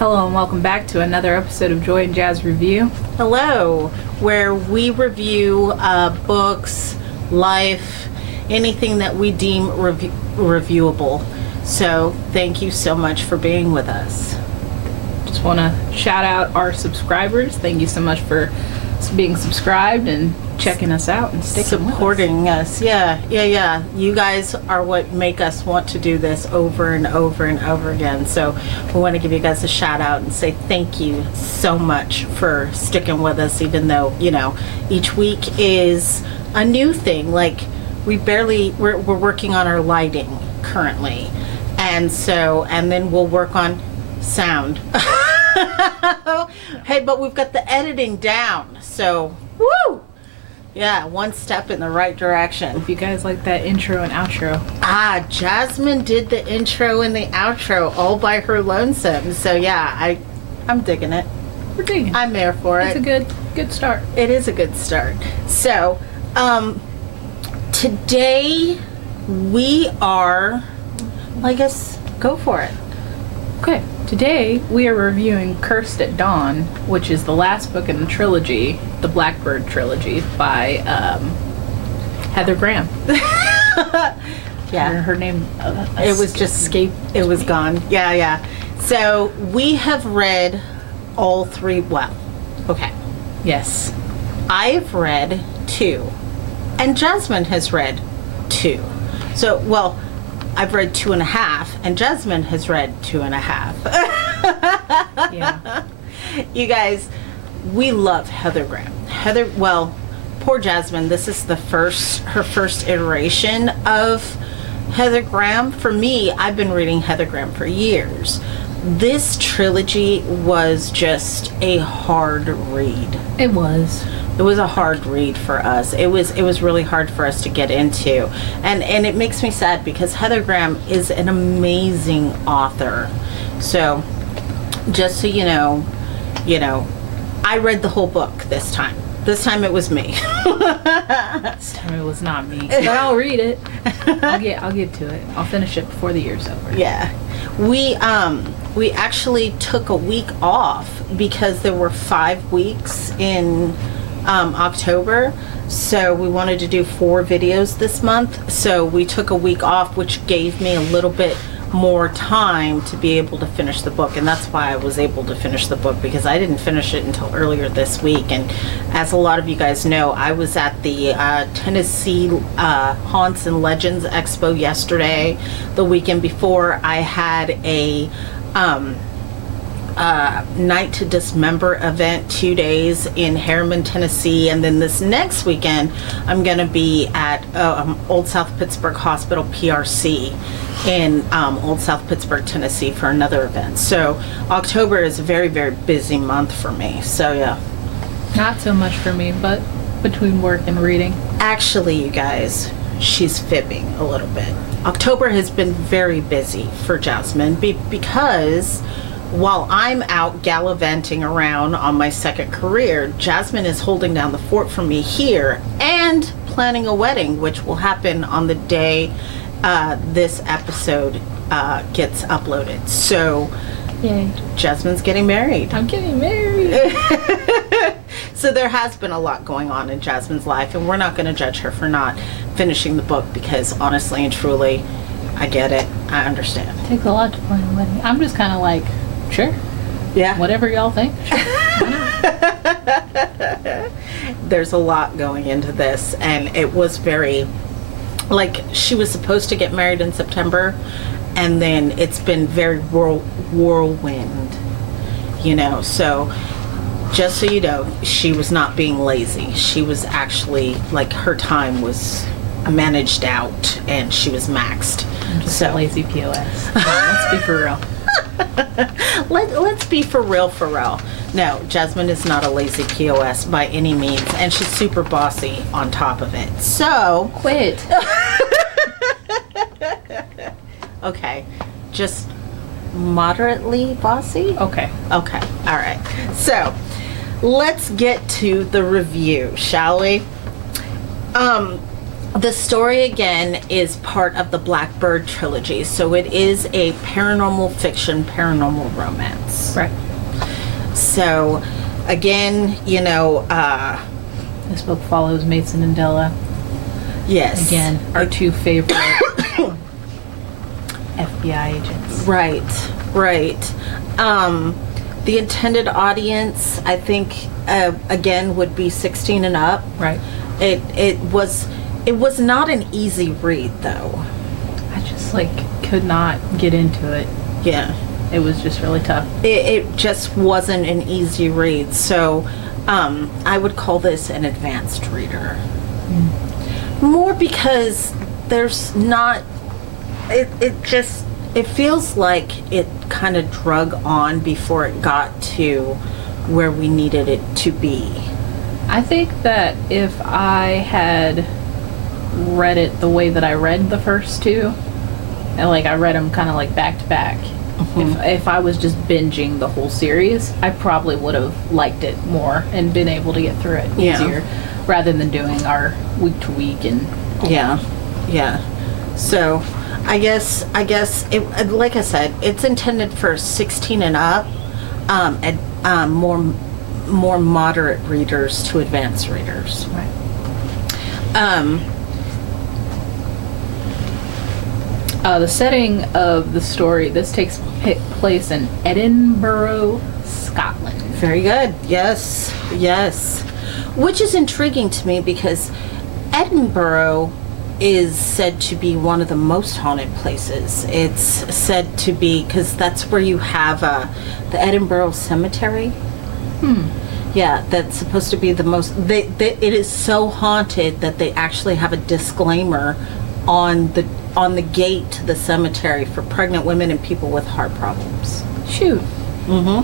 Hello and welcome back to another episode of Joy and Jazz Review. Hello, where we review books, life, anything that we deem reviewable. So thank you so much for being with us. Just want to shout out our subscribers. Thank you so much for being subscribed and checking us out and supporting us. Yeah. You guys are what make us want to do this over and over and over again. So we want to give you guys a shout out and say thank you so much for sticking with us, even though, each week is a new thing. Like we're working on our lighting currently. And then we'll work on sound. Hey, but we've got the editing down. So, woo! Yeah, one step in the right direction. If you guys like that intro and outro. Jasmine did the intro and the outro all by her lonesome. So yeah, I'm digging it. We're digging it. I'm there for it. It's a good start. It is a good start. So, today we are, I guess, go for it. Okay, today we are reviewing Cursed at Dawn, which is the last book in the trilogy, the Blackbird Trilogy by Heather Graham. Yeah. Her name it was just escaped. It was gone. Yeah. So we have read all three. Well, okay. Yes. I've read 2, and Jasmine has read 2. So, well, I've read 2.5, and Jasmine has read 2.5. Yeah. You guys, we love Heather Graham. Poor Jasmine, this is her first iteration of Heather Graham. For me, I've been reading Heather Graham for years. This trilogy was just a hard read. It was. It was a hard read for us. It was really hard for us to get into. And it makes me sad because Heather Graham is an amazing author. So just so you know, I read the whole book this time. This time it was me. This time it was not me. But I'll read it. I'll get to it. I'll finish it before the year's over. Yeah. We actually took a week off because there were 5 weeks in October, so we wanted to do 4 videos this month, so we took a week off, which gave me a little bit more time to be able to finish the book. And that's why I was able to finish the book, because I didn't finish it until earlier this week. And as a lot of you guys know, I was at the Tennessee Haunts and Legends Expo yesterday. The weekend before, I had a Night to Dismember event, 2 days in Harriman, Tennessee, and then this next weekend I'm going to be at Old South Pittsburgh Hospital, PRC, in Old South Pittsburgh, Tennessee, for another event. So October is a very, very busy month for me. So yeah. Not so much for me, but between work and reading. Actually, you guys, she's fibbing a little bit. October has been very busy for Jasmine because while I'm out gallivanting around on my second career, Jasmine is holding down the fort for me here and planning a wedding, which will happen on the day this episode gets uploaded. So, yay. Jasmine's getting married. I'm getting married. So there has been a lot going on in Jasmine's life, and we're not going to judge her for not finishing the book, because honestly and truly, I get it. I understand. It takes a lot to plan a wedding. I'm just kind of like, sure. Yeah. Whatever y'all think. Sure. Why not? There's a lot going into this, and it was very, like, she was supposed to get married in September, and then it's been very whirlwind, so just so you know, she was not being lazy. She was actually, like, her time was managed out, and she was maxed. I'm just a lazy POS. Let's be for real. Let's be for real. No, Jasmine is not a lazy POS by any means, and she's super bossy on top of it. So quit. Okay, just moderately bossy? Okay. All right. So let's get to the review, shall we? The story, again, is part of the Blackbird Trilogy, so it is a paranormal fiction, paranormal romance. Right. So, again, you know, This book follows Mason and Della. yes. Again, our two favorite FBI agents. Right, right. The intended audience, I think, again, would be 16 and up. Right. It was not an easy read, though. I just could not get into it. Yeah. It was just really tough. It just wasn't an easy read. So I would call this an advanced reader. More because there's not, it feels like it kind of drug on before it got to where we needed it to be. I think that if I had read it the way that I read the first two, and I read them kind of back to back, if I was just binging the whole series, I probably would have liked it more and been able to get through it easier, rather than doing our week to week and yeah. So I guess it, like I said, it's intended for 16 and up, and more moderate readers to advanced readers. Right. The setting of the story, this takes place in Edinburgh, Scotland. Very good. Yes. Which is intriguing to me because Edinburgh is said to be one of the most haunted places. It's said to be, because that's where you have the Edinburgh Cemetery. Yeah, that's supposed to be the most. It is so haunted that they actually have a disclaimer on the gate to the cemetery for pregnant women and people with heart problems. Shoot. Mm-hmm.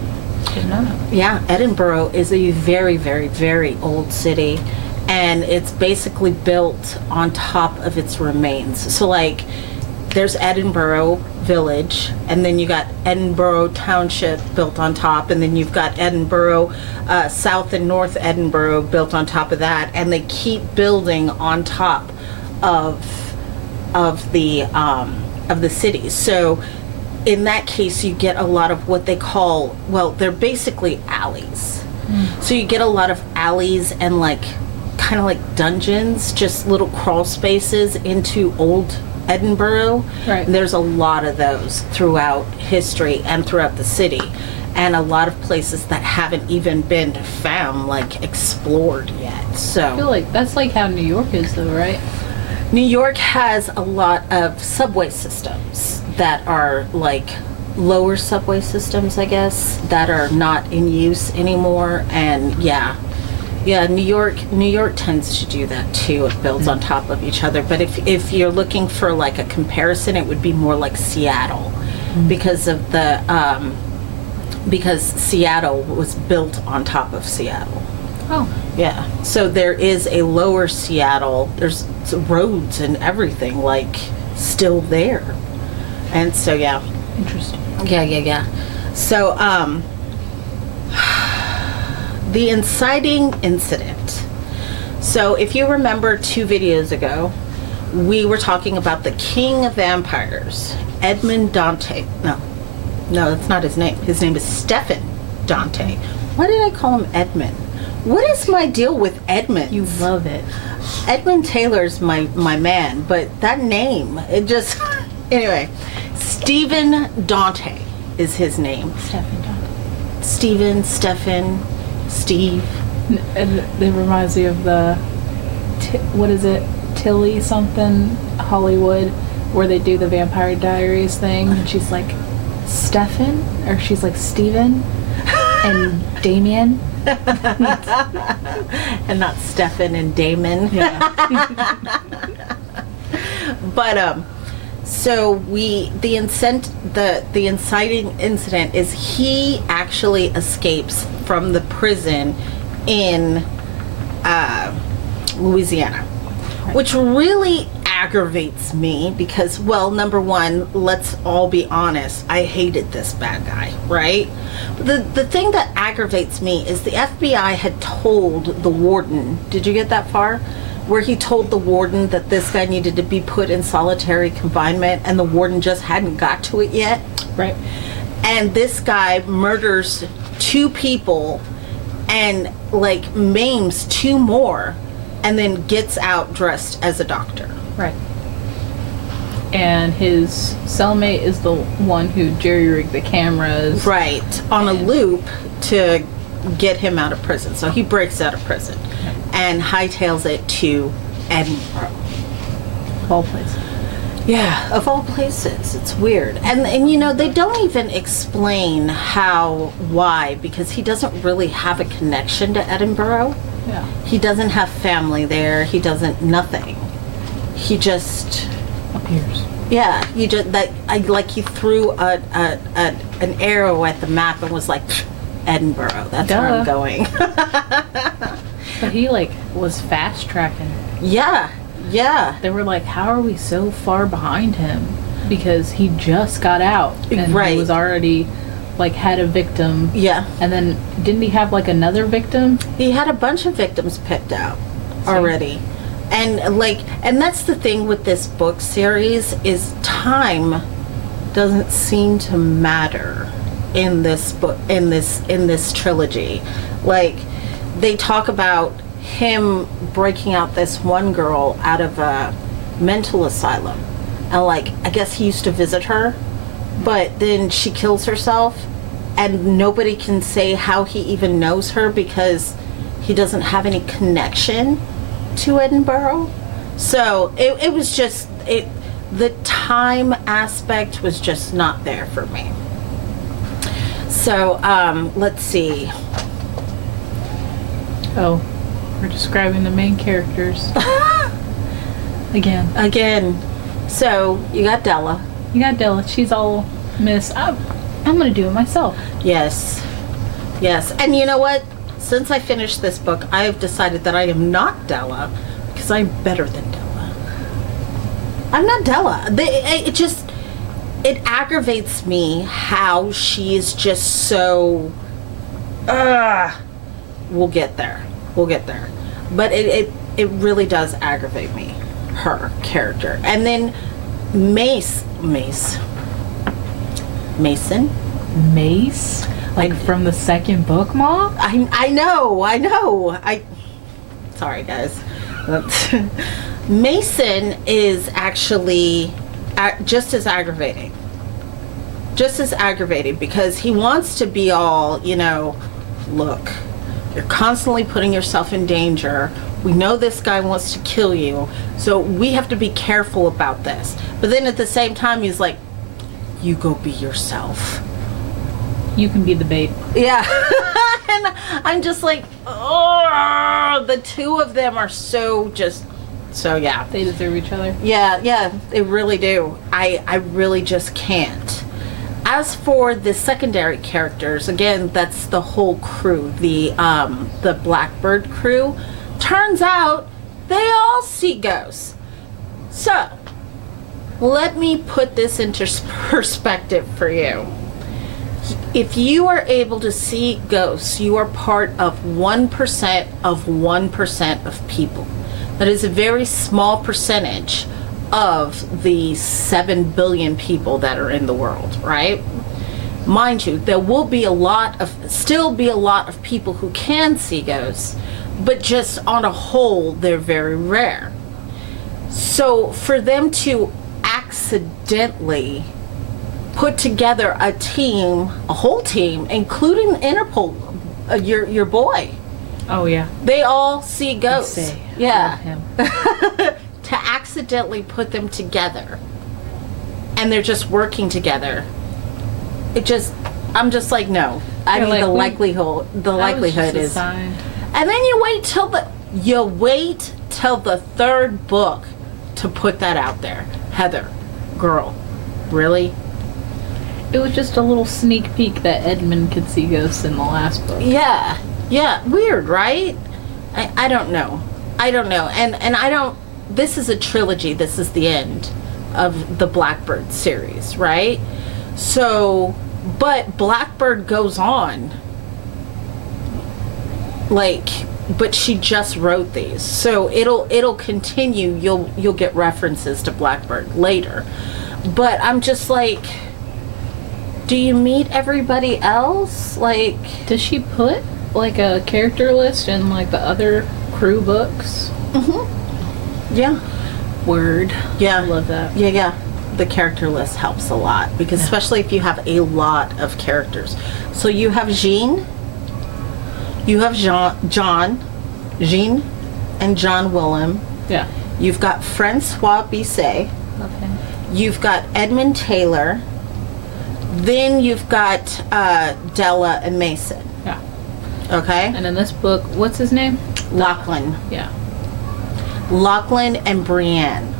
Didn't know that. Yeah, Edinburgh is a very, very, very old city, and it's basically built on top of its remains. So there's Edinburgh Village, and then you got Edinburgh Township built on top, and then you've got Edinburgh, South and North Edinburgh built on top of that, and they keep building on top of the city. So in that case, you get a lot of what they call, well, they're basically alleys. So you get a lot of alleys and kind of like dungeons, just little crawl spaces into old Edinburgh. Right. And there's a lot of those throughout history and throughout the city, and a lot of places that haven't even been found, explored yet. So I feel like that's how New York is, though, right? New York has a lot of subway systems that are lower subway systems, I guess, that are not in use anymore. And yeah, New York tends to do that too. It builds on top of each other. But if you're looking for a comparison, it would be more like Seattle, because of the because Seattle was built on top of Seattle. Oh. Yeah. So there is a lower Seattle. There's roads and everything still there. And so yeah. Interesting. Yeah. So the inciting incident. So if you remember 2 videos ago, we were talking about the king of vampires, Edmond Dante. No, that's not his name. His name is Stephen Dante. Why did I call him Edmund? What is my deal with Edmund? You love it. Edmund Taylor's my man, but that name, it just... Anyway, Stephen Dante is his name. Stephen Dante. Stephen, Steve. And it reminds me of the, what is it, Tilly something, Hollywood, where they do the Vampire Diaries thing, and she's like, Stephen, or she's like Steven, and Damien. And not Stefan and Damon. Yeah. But so the inciting incident is he actually escapes from the prison in Louisiana, which really aggravates me because, well, number one, let's all be honest, I hated this bad guy, right? But the thing that aggravates me is the FBI had told the warden, did you get that far? where he told the warden that this guy needed to be put in solitary confinement, and the warden just hadn't got to it yet. Right. And this guy murders 2 people and like maims 2 more, and then gets out dressed as a doctor. Right. And his cellmate is the one who jerry-rigged the cameras. Right. On a loop to get him out of prison. So he breaks out of prison and hightails it to Edinburgh. Of all places. Yeah, of all places. It's weird. And you know, they don't even explain why, because he doesn't really have a connection to Edinburgh. Yeah. He doesn't have family there. He doesn't, nothing. He just appears. Yeah, he just he threw an arrow at the map and was like, Edinburgh, that's where I'm going. But he like was fast tracking. Yeah. Yeah. They were like, how are we so far behind him? Because he just got out and he was already like had a victim. Yeah. And then didn't he have like another victim? He had a bunch of victims picked out already. And that's the thing with this book series is time doesn't seem to matter in this book, in this trilogy. Like, they talk about him breaking out this one girl out of a mental asylum, and like, I guess he used to visit her, but then she kills herself, and nobody can say how he even knows her because he doesn't have any connection to Edinburgh. So it was just, the time aspect was just not there for me. So let's see. Oh, we're describing the main characters. Again. So you got Della. You got Della. She's all Miss, I'm gonna do it myself. Yes. And you know what? Since I finished this book, I have decided that I am not Della because I'm better than Della. I'm not Della. It aggravates me how she is just so. We'll get there. But it really does aggravate me, her character. And then Mason. Like from the second book, Mom? I know. Sorry, guys. Mason is actually just as aggravating. Because he wants to be all, look, you're constantly putting yourself in danger. We know this guy wants to kill you, so we have to be careful about this. But then at the same time, he's like, you go be yourself. You can be the bait. Yeah. And I'm just like, oh, the two of them are so yeah. They deserve each other. Yeah, they really do. I really just can't. As for the secondary characters, again, that's the whole crew, the Blackbird crew. Turns out they all see ghosts. So, let me put this into perspective for you. If you are able to see ghosts, you are part of 1% of 1% of people. That is a very small percentage of the 7 billion people that are in the world, right? Mind you, there will be still be a lot of people who can see ghosts, but just on a whole, they're very rare. So for them to accidentally put together a whole team, including Interpol, your boy. Oh yeah. They all see ghosts. Yeah. Him. To accidentally put them together, and they're just working together. I'm just like, no. I mean, the likelihood is. And then you wait till the third book to put that out there. Heather, girl, really? It was just a little sneak peek that Edmund could see ghosts in the last book. Yeah, weird, right? I don't know, and I don't. This is a trilogy. This is the end of the Blackbird series, right? So, but Blackbird goes on. Like, but she just wrote these, so it'll continue. You'll get references to Blackbird later, but I'm just like, do you meet everybody else? Like, Does she put like a character list in like the other crew books? yeah, Word. yeah, I love that. yeah. The character list helps a lot, because especially if you have a lot of characters. So you have Jean, you have Jean and John Willem. Yeah. You've got Francois Bisset. Okay. You've got Edmund Taylor. Then you've got Della and Mason. Yeah. Okay? And in this book, what's his name? Lachlan. Yeah. Lachlan and Brienne.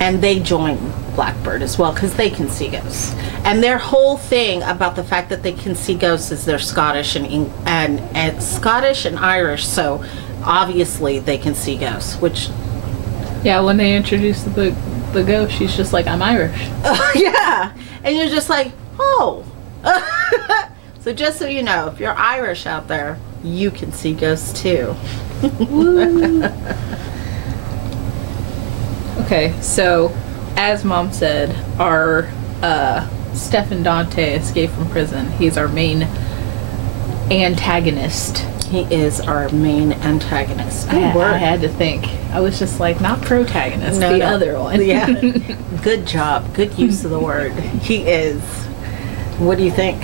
And they join Blackbird as well, because they can see ghosts. And their whole thing about the fact that they can see ghosts is they're Scottish and Scottish and Irish, so obviously they can see ghosts, which Yeah, when they introduce the ghost, she's just like, I'm Irish. yeah. And you're just like, oh. So just so you know, if you're Irish out there, you can see ghosts too. Woo. Okay, so as Mom said, our Stefan Dante escaped from prison. He's our main antagonist. He is our main antagonist. I had to think. I was just like, not protagonist, No, the no. other one. Yeah. Good job. Good use of the word. He is. What do you think?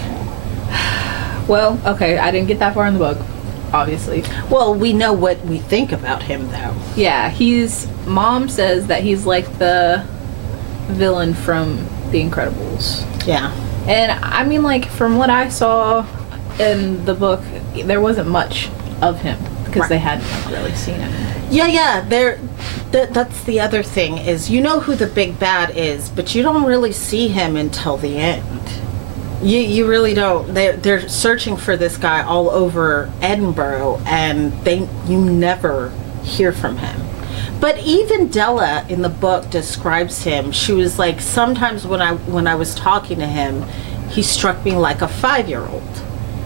Well, okay, I didn't get that far in the book, obviously. Well, we know what we think about him, though. Yeah, Mom says that he's like the villain from The Incredibles. Yeah. And I mean, like, from what I saw in the book, there wasn't much of him because Right. they hadn't really seen him. Yeah. That's the other thing, is you know who the big bad is, but you don't really see him until the end. You really don't. They're searching for this guy all over Edinburgh, and you never hear from him. But even Della in the book describes him. She was like, sometimes when I was talking to him, he struck me like a 5-year-old.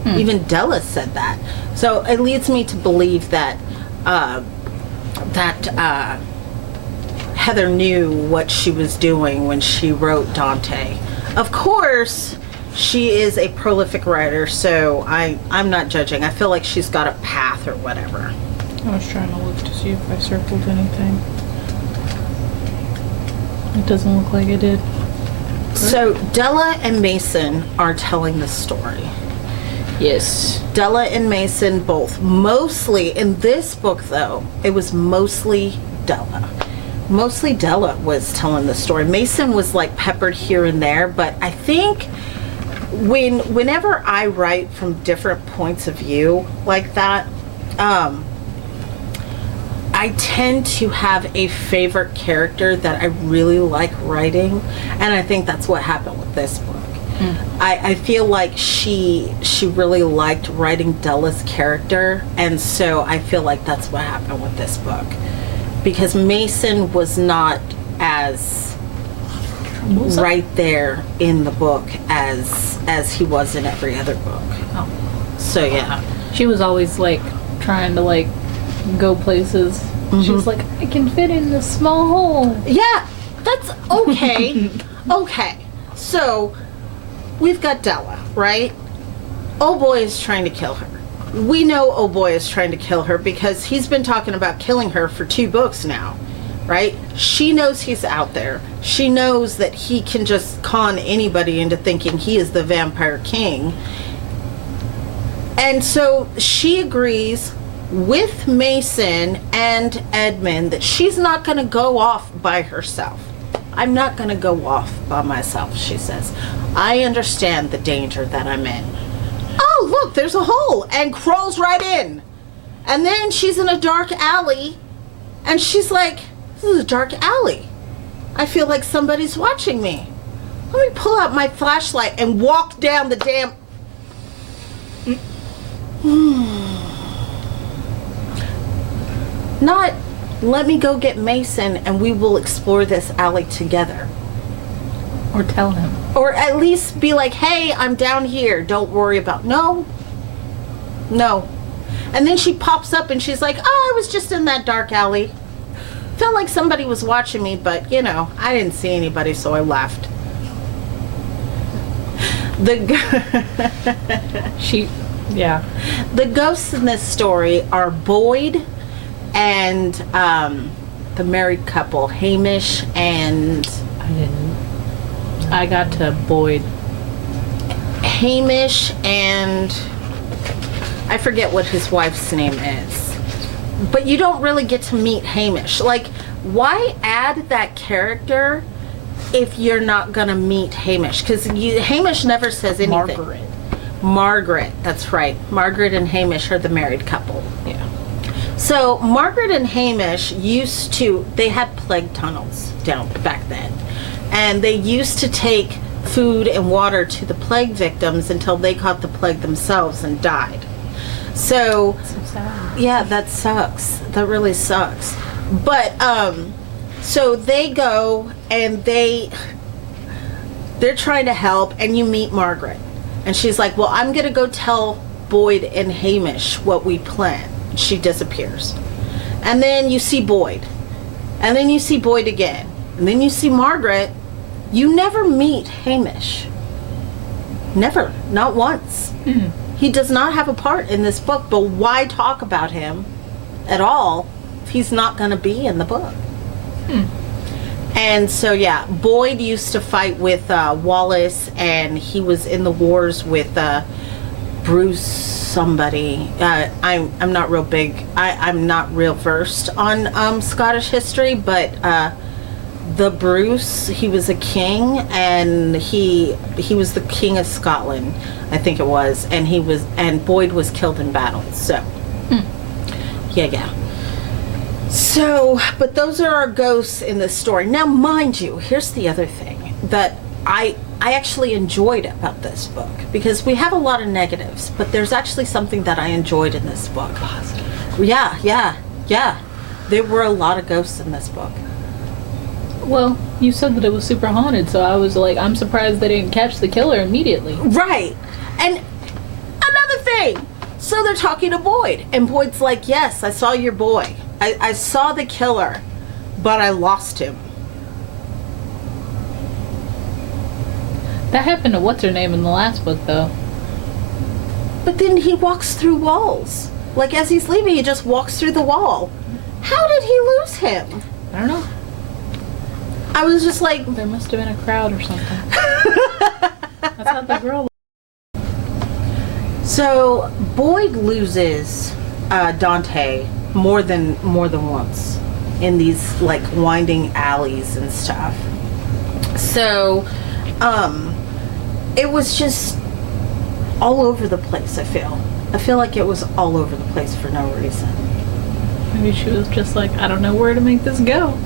Even Della said that. So it leads me to believe that Heather knew what she was doing when she wrote Dante. Of course, she is a prolific writer, so I'm not judging. I feel like she's got a path or whatever. I was trying to look to see if I circled anything. It doesn't look like it did. So Della and Mason are telling the story. Yes. Della and Mason both. Mostly, in this book though, it was mostly Della. Mostly Della was telling the story. Mason was like peppered here and there, but I think whenever I write from different points of view like that, I tend to have a favorite character that I really like writing, and I think that's what happened with this book. I feel like she really liked writing Della's character, and so I feel like that's what happened with this book, because Mason was not as right there in the book as he was in every other book. Oh. So yeah. She was always like trying to like go places. She was like, I can fit in this small hole. Yeah, that's okay. Okay, so we've got Della, right? Oh boy is trying to kill her. We know oh boy is trying to kill her because he's been talking about killing her for 2 books now, right? She knows he's out there. She knows that he can just con anybody into thinking he is the vampire king. And so she agrees with Mason and Edmund that she's not going to go off by herself. I'm not going to go off by myself, she says. I understand the danger that I'm in. Oh, look, there's a hole, and crawls right in. And then she's in a dark alley, and she's like, this is a dark alley. I feel like somebody's watching me. Let me pull out my flashlight and walk down the damn... Not, let me go get Mason and we will explore this alley together. Or tell him. Or at least be like, hey, I'm down here. Don't worry about... No. And then she pops up and she's like, oh, I was just in that dark alley. Felt like somebody was watching me, but, you know, I didn't see anybody, so I left. Yeah. The ghosts in this story are Boyd and the married couple, Hamish and... I got to Boyd. Hamish and... I forget what his wife's name is. But you don't really get to meet Hamish. Like, why add that character if you're not going to meet Hamish? Because Hamish never says anything. Margaret, that's right. Margaret and Hamish are the married couple. Yeah. So Margaret and Hamish they had plague tunnels down back then. And they used to take food and water to the plague victims until they caught the plague themselves and died. So sad. Yeah, that sucks. That really sucks. But so they go and they're trying to help, and you meet Margaret. And she's like, well, I'm going to go tell Boyd and Hamish what we plan. She disappears. And then you see Boyd. And then you see Boyd again. And then you see Margaret. You never meet Hamish. Never. Not once. Mm-hmm. He does not have a part in this book, but why talk about him at all if he's not going to be in the book? And so, yeah, Boyd used to fight with Wallace, and he was in the wars with Bruce somebody. I'm not real big. I'm not real versed on Scottish history, but the Bruce, he was a king, and he was the king of Scotland, I think it was, and Boyd was killed in battle. So, yeah. So, but those are our ghosts in this story. Now, mind you, here's the other thing that I actually enjoyed about this book, because we have a lot of negatives, but there's actually something that I enjoyed in this book. Yeah. There were a lot of ghosts in this book. Well, you said that it was super haunted, so I was like, I'm surprised they didn't catch the killer immediately. Right. And another thing. So they're talking to Boyd, and Boyd's like, yes, I saw your boy. I saw the killer, but I lost him. That happened to what's-her-name in the last book, though. But then he walks through walls. Like, as he's leaving, he just walks through the wall. How did he lose him? I don't know. I was just like... There must have been a crowd or something. That's how the girl... So, Boyd loses Dante more than once in these, like, winding alleys and stuff. So, it was just all over the place, I feel like it was all over the place for no reason. Maybe she was just like, I don't know where to make this go.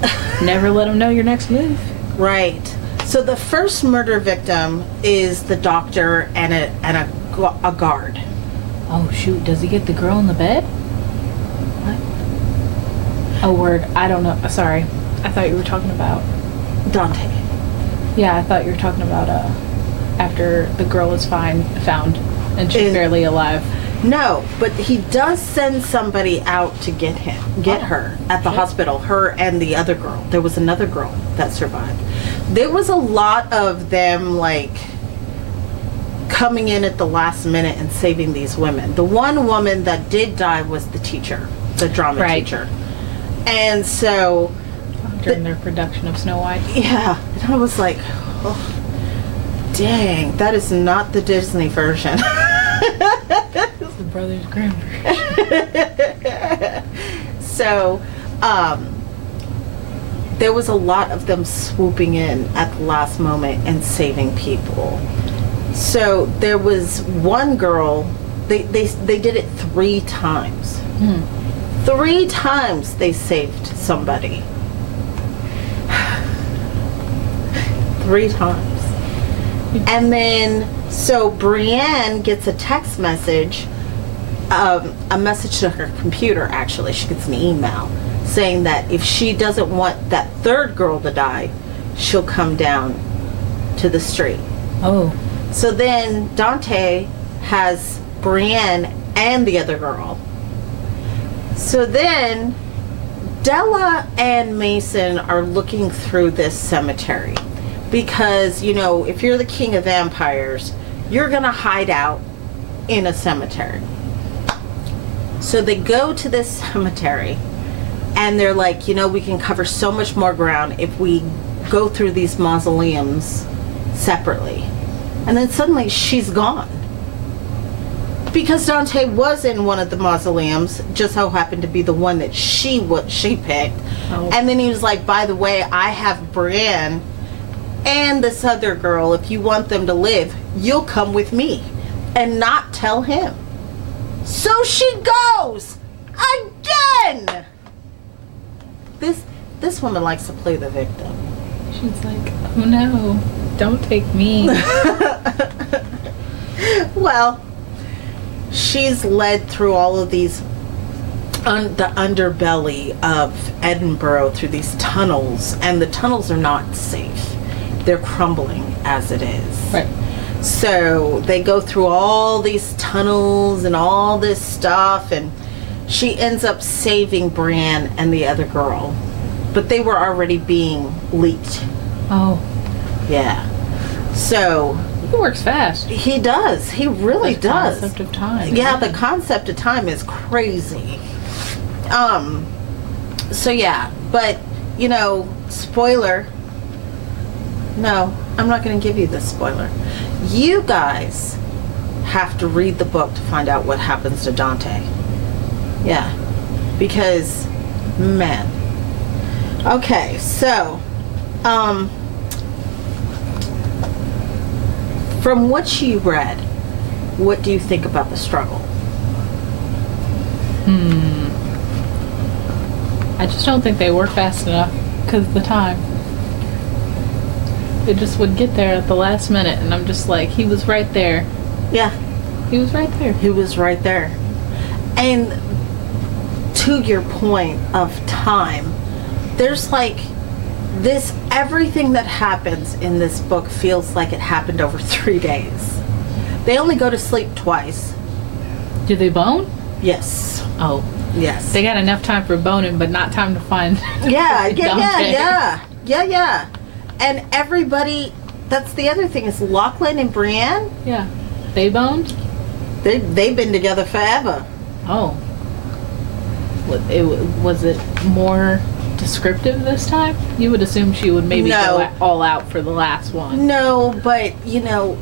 Never let them know your next move. Right. So the first murder victim is the doctor and a guard. Oh shoot, does he get the girl in the bed? What? Oh word, I don't know. Sorry. I thought you were talking about Dante. Yeah, I thought you were talking about after the girl is found and she's barely alive. No, but he does send somebody out to get her at the hospital, her and the other girl. There was another girl that survived. There was a lot of them, like, coming in at the last minute and saving these women. The one woman that did die was the teacher, the drama teacher. And so... During their production of Snow White. Yeah, and I was like, oh, dang, that is not the Disney version. The Brothers Grimm version. So, there was a lot of them swooping in at the last moment and saving people. So there was one girl, they did it 3 times. 3 times they saved somebody. 3 times. And then, so Brienne gets a text message, a message to her computer, actually. She gets an email saying that if she doesn't want that 3rd girl to die, she'll come down to the street. Oh. So then Dante has Brienne and the other girl So then Della and Mason are looking through this cemetery because, you know, if you're the king of vampires, you're going to hide out in a cemetery. So they go to this cemetery and they're like, you know, we can cover so much more ground if we go through these mausoleums separately. And then suddenly she's gone. Because Dante was in one of the mausoleums, just so happened to be the one that she picked. Oh. And then he was like, by the way, I have Brienne and this other girl. If you want them to live, you'll come with me. And not tell him. So she goes again. This woman likes to play the victim. She's like, oh no, don't take me. Well, she's led through all of these, the underbelly of Edinburgh, through these tunnels, and the tunnels are not safe. They're crumbling as it is. Right. So they go through all these tunnels and all this stuff, and she ends up saving Brienne and the other girl. But they were already being leaked. Oh. Yeah. So He works fast. he does. He really The does. concept of time. Yeah, the concept of time is crazy. So yeah, but you know, spoiler. No, I'm not going to give you this spoiler. You guys have to read the book to find out what happens to Dante. Yeah, because man. Okay, so from what you read, what do you think about the struggle? I just don't think they work fast enough because of the time. It just would get there at the last minute, and I'm just like, he was right there. Yeah, He was right there. he was right there. And to your point of time, there's like this, everything that happens in this book feels like it happened over 3 days. They only go to sleep twice. Do they bone? Yes. Oh. Yes. They got enough time for boning, but not time to find. Yeah. And everybody, that's the other thing, is Lachlan and Brienne, Yeah. They boned? they've been together forever. Oh. Was it more descriptive this time? You would assume she would maybe No. go all out for the last one. No, but you know,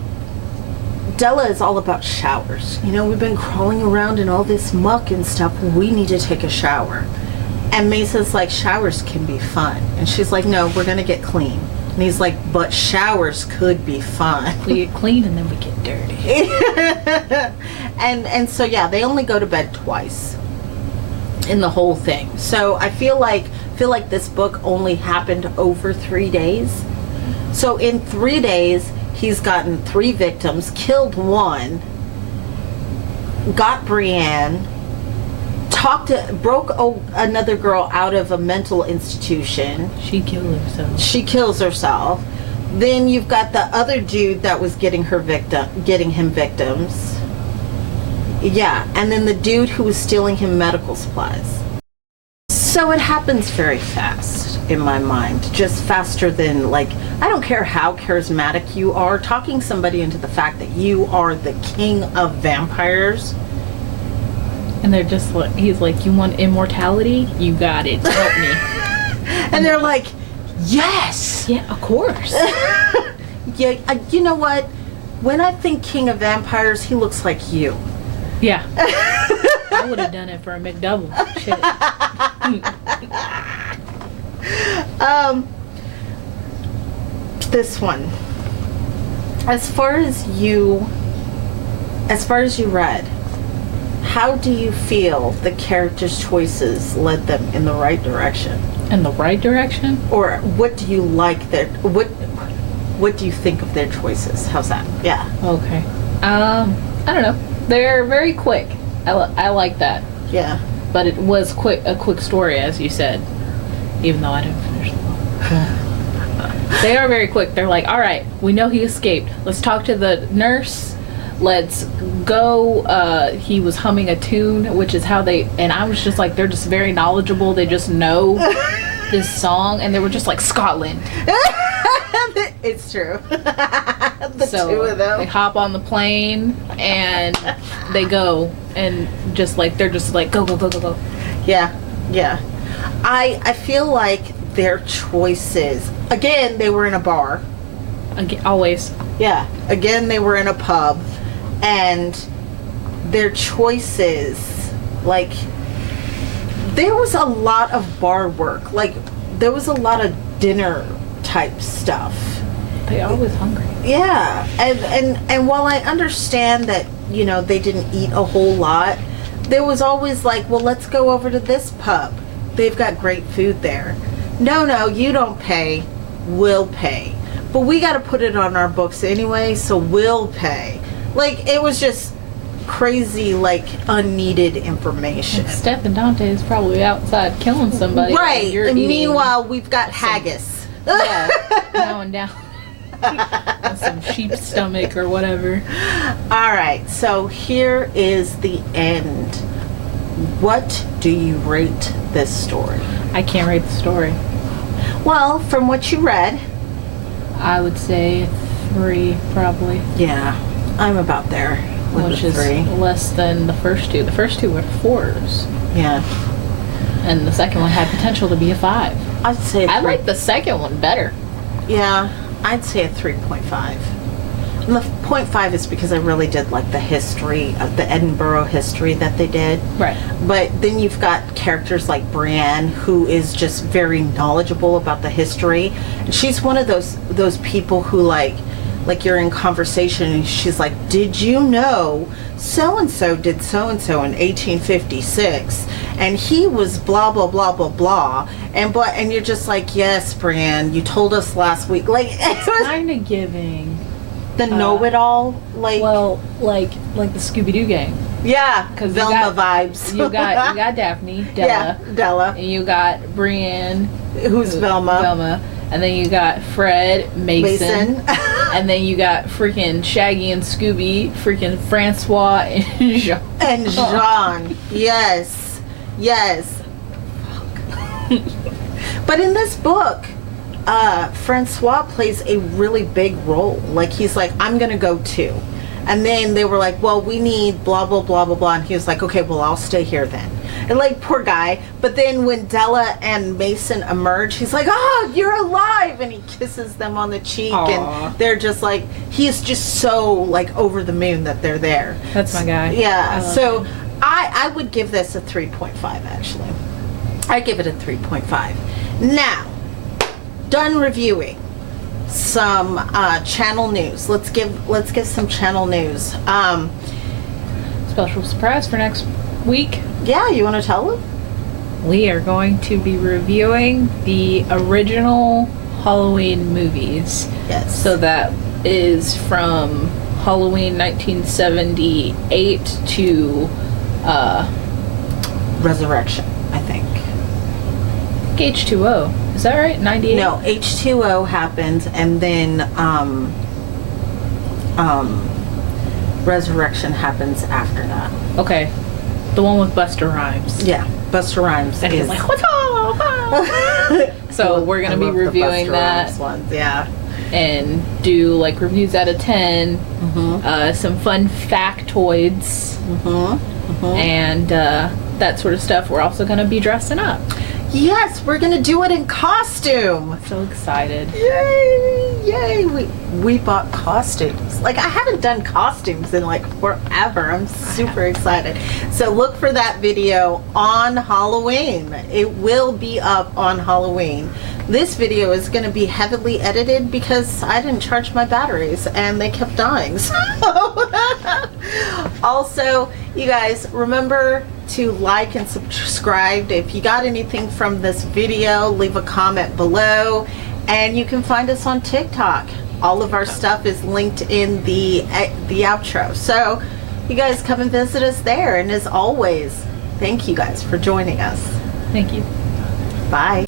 Della is all about showers. You know, we've been crawling around in all this muck and stuff. We need to take a shower. And Mesa's like, showers can be fun. And she's like, no, we're going to get clean. And he's like, but showers could be fun. We get clean and then we get dirty. and so yeah, they only go to bed twice in the whole thing. So I feel like this book only happened over 3 days. So in 3 days, he's gotten 3 victims, killed 1, got Brienne, broke another girl out of a mental institution. She killed herself. She kills herself. Then you've got the other dude that was getting him victims. Yeah, and then the dude who was stealing him medical supplies. So it happens very fast in my mind, just faster than, like, I don't care how charismatic you are, talking somebody into the fact that you are the king of vampires. And they're just like, he's like, you want immortality? You got it. Help me. And they're like, yes! Yeah, of course. Yeah, you know what? When I think king of vampires, he looks like you. Yeah. I would have done it for a McDouble. Shit. This one. As far as you read, how do you feel the characters' choices led them in the right direction? In the right direction? Or what do you like what do you think of their choices? How's that? Yeah. Okay. I don't know. They're very quick. I like that. Yeah. But it was a quick story, as you said. Even though I didn't finish the book. They are very quick. They're like, all right, we know he escaped. Let's talk to the nurse. let's go. He was humming a tune, which is how they, and I was just like, they're just very knowledgeable. They just know this song, and they were just like, Scotland. It's true. The So two of them. they hop on the plane and they go, and just like they're just like go go go go go. Yeah, yeah. I feel like their choices. Again, they were in a bar. Again, always. Yeah. Again, they were in a pub, and their choices, like, there was a lot of bar work. Like, there was a lot of dinner type stuff. They always hungry. Yeah, and while I understand that, you know, they didn't eat a whole lot, there was always like, well, let's go over to this pub. They've got great food there. No, you don't pay. We'll pay. But we got to put it on our books anyway, so we'll pay. Like, it was just crazy, like, unneeded information. Steph and Dante is probably outside killing somebody. Right. You're And eating meanwhile, we've got haggis. Yeah, mowing down on some sheep's stomach or whatever. All right, so here is the end. What do you rate this story? I can't rate the story. Well, from what you read, I would say 3, probably. yeah, I'm about there with Which the is 3. less than the first 2. The first 2 were 4s. Yeah, And the second one had potential to be a 5. I'd say. I like the second one better. Yeah, I'd say a 3.5. And the 0.5 is because I really did like the history of the Edinburgh history that they did. Right. But then you've got characters like Brienne, who is just very knowledgeable about the history. And she's one of those people who like you're in conversation and she's like, did you know so-and-so did so-and-so in 1856 and he was blah blah blah blah blah, and you're just like, yes, Brienne, you told us last week. Like, it was Kind of giving. the know-it-all, like, Well, like the Scooby-Doo gang. yeah, 'Cause you Velma got- vibes. You got Daphne, Della, Yeah, Della, and you got Brienne, who's Velma. Velma, and then you got Fred, Mason, Mason. and then you got freaking Shaggy and Scooby, freaking Francois and Jean. And Jean. Yes. Yes. But in this book, Francois plays a really big role. Like, he's like, I'm going to go too. And then they were like, well, we need blah, blah, blah, blah, blah. And he was like, okay, well, I'll stay here then. And like, poor guy. But then when Della and Mason emerge, he's like, oh, you're alive. And he kisses them on the cheek. Aw. And they're just like, he's just so like over the moon that they're there. That's my guy. I Yeah. love So him. I would give this a 3.5 actually. I'd give it a 3.5. Now, done reviewing. Some channel news. Let's give some channel news. Special surprise for next week. Yeah, you want to tell them? We are going to be reviewing the original Halloween movies. Yes. So that is from Halloween 1978 to Resurrection, I think. H2O. Is that right? 98? No, H2O happened, and then Resurrection happens after that. Okay. The one with Busta Rhymes. Yeah, Busta Rhymes And he's is. like, what's up? So we're going to be I love the reviewing Busta that Rhymes ones, yeah. and do like reviews out of 10, some fun factoids, and that sort of stuff. We're also going to be dressing up. Yes, we're gonna do it in costume. So excited. Yay! Yay! We bought costumes. Like, I haven't done costumes in like forever. I'm super excited. So look for that video on Halloween. It will be up on Halloween. This video is going to be heavily edited because I didn't charge my batteries and they kept dying. So also, you guys, remember to like and subscribe. If you got anything from this video, leave a comment below. And you can find us on TikTok. All of our stuff is linked in the outro. So you guys come and visit us there. And as always, thank you guys for joining us. Thank you. Bye.